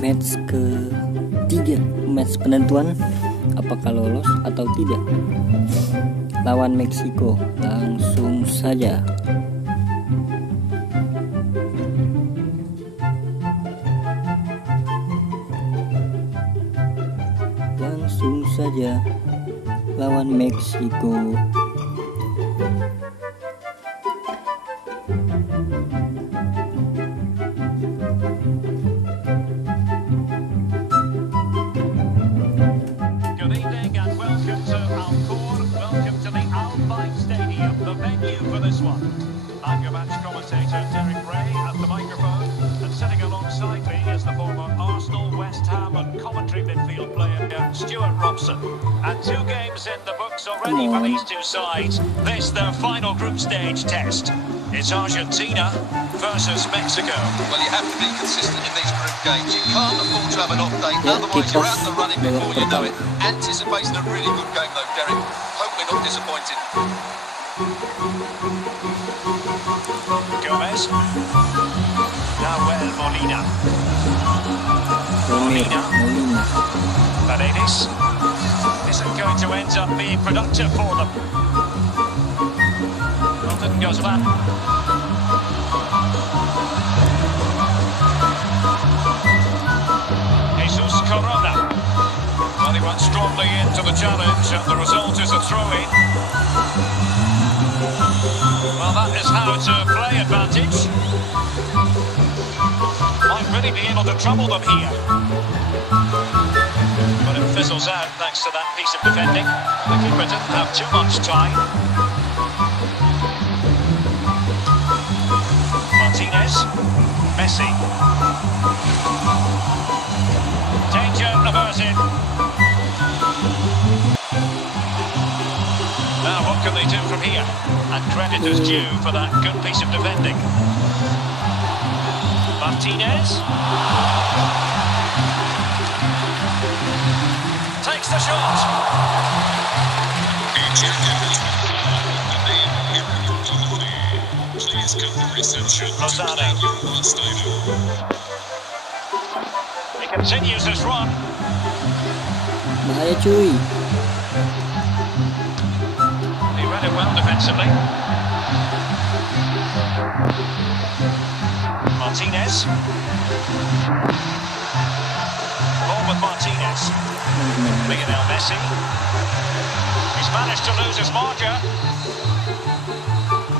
match ketiga, match penentuan apakah lolos atau tidak lawan Meksiko. Langsung saja. Lawan Meksiko. Good evening and welcome to welcome to the Stadium, the venue for this one. I'm your match commentator Derek Ray at the microphone, and sitting alongside me is the former Arsenal, West Ham and commentary midfield player Stuart Robson. And 2 games in the books already for these two sides. This their final group stage test. It's Argentina versus Mexico. Well, you have to be consistent in these group games. You can't afford to have an off day, otherwise you're out the running before you know it. Anticipating a really good game though, Derek. Hope we're not disappointed. Gomez. Nahuel Molina. Molina. Paredes. Isn't going to end up being productive for them. Well, didn't go to that. Jesus Corona. Well, he went strongly into the challenge and the result is a throw-in. Well, that is how to play advantage. Might really be able to trouble them here. But it fizzles out thanks to that piece of defending. The keeper didn't have too much time. Martinez. Messi. Danger averted. Now what can they do from here? And credit is due for that good piece of defending. Martinez. Takes the shot. Lozano. He continues his run. Bahaya cuy. He read it well defensively. Martinez. Ball with Martinez. Lionel Messi. He's managed to lose his marker.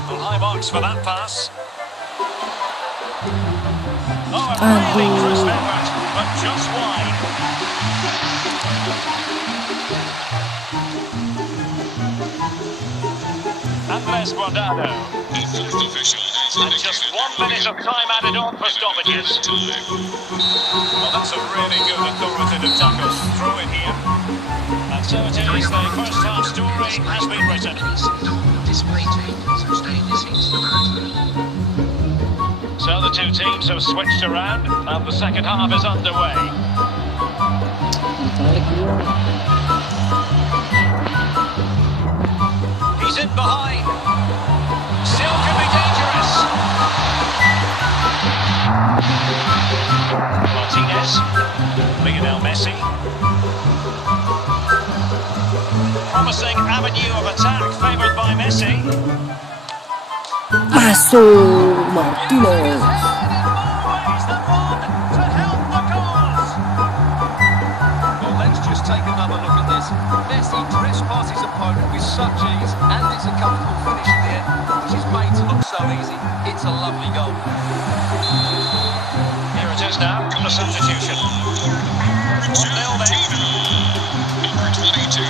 Well, high marks for that pass. Oh, a really crisp effort, but just wide. Andres Guardado. And just 1 minute of time added on for stoppages. Well, that's a really good authoritative tackle. Throw in here. And so it is, the first half story has been written. So the 2 teams have switched around and the second half is underway. He's in behind. Still can be dangerous. Martinez. Lionel Messi. Promising avenue of attack favoured by Messi. Masuk Martinez. Always the one to help the cause. Well, let's just take another look at this. Messi drifts past his opponent with such ease, and it's a comfortable finish in the end, which is made to look so easy. It's a lovely goal. Here it is now, the substitution. 1-0 then. Number 22.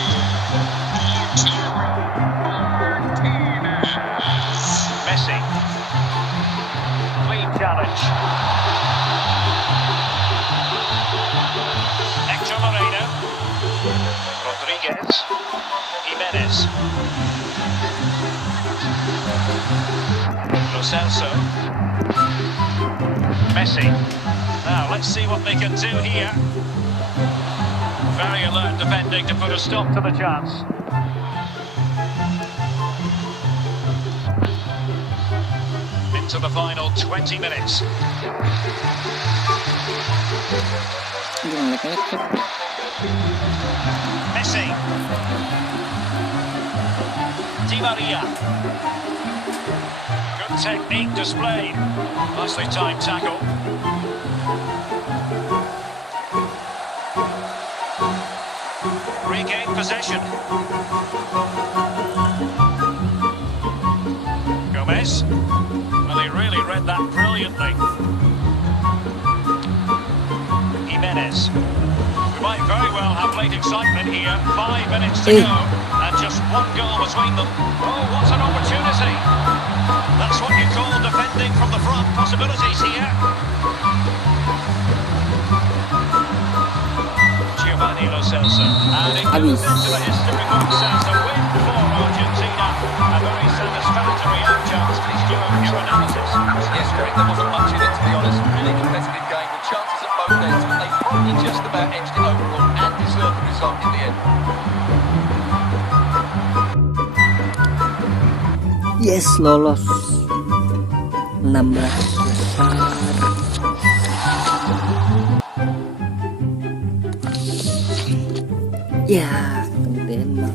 Messi. Clean challenge. Hector Moreno. Rodriguez. Jimenez. Lo Celso. Messi. Now let's see what they can do here. Very alert defending to put a stop to the chance. Into the final 20 minutes. Ngelek-ngelek. Messi. Di Maria. Good technique displayed. Nicely timed tackle. Regain possession. Gomez. Well, he really read that brilliantly. Jimenez. We might very well have late excitement here. 5 minutes to go, and just one goal between them. Oh, what an opportunity! That's what you call defending from the front. Possibilities here. Giovanni Lo Celso, and it goes into the history books as a win for Argentina. A very satisfactory outcome. Stuart, your analysis. Yes, Greg, there wasn't much in it, to be honest. Really competitive game with chances at both ends, but they probably just about edged it overall and deserved the result in the end. Yes, lolos 16 besar. Ya, Denmark.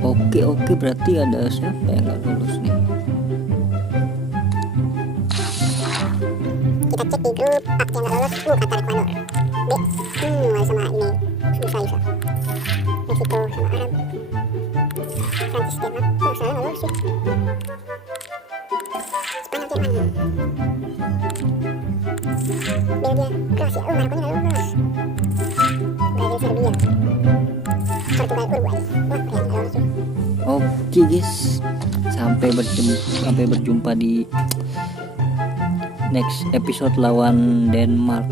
Oke, berarti ada siapa yang nggak lulus nih? Kita cek di grup A yang nggak lolos, Qatar Ecuador. B, sama ini susah. Meksiko sama Arab. Prancis Denmark, salah nggak lolos sih. Spanyol Jerman. Belgia, Kroasia, Maroko nggak lolos. Brazil Serbia. Portugal Uruguay. Wah, yang nggak lolos sih. Oke guys, sampai berjumpa di next episode lawan Denmark.